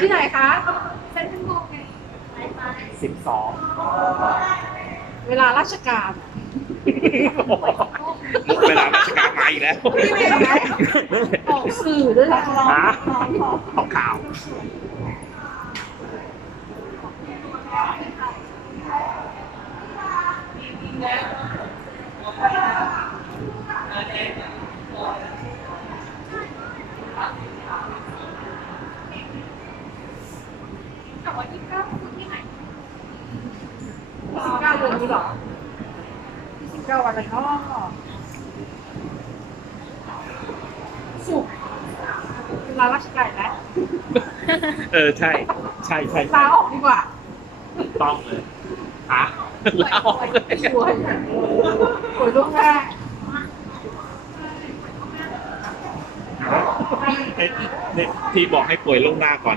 ที่ไหนคะ เซ็นทรัลศ์ไงสิบสองเวลาราชการมุกเวลาราชการมาอีกแล้วออกสื่อด้วยล่ะหาของข่าว สิบเก้าเดือนนี้เหรอสิบเก้าวันอะไรเนาะสุกร์เวลาราชการนะเออใช่ ใช่ใช่ลาใช่ออกดีกว่าต้องเลยฮะลาออกเลยป่วยป่วยล่วงหน้าเอ๊ะเนี่ยที่บอกให้ป่วยล่วงหน้าก่อน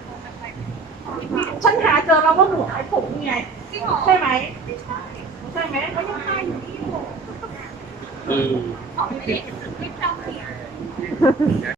นลงไปใส่ฉันหาเจอแล้วว่าหนูขายผมนี่ไงจริงเหรอใช่ไหมไม่ใช่ใช่ไหมเขายังขายอยู่ที่โลเออของไม่ได้ไม่จำเสีย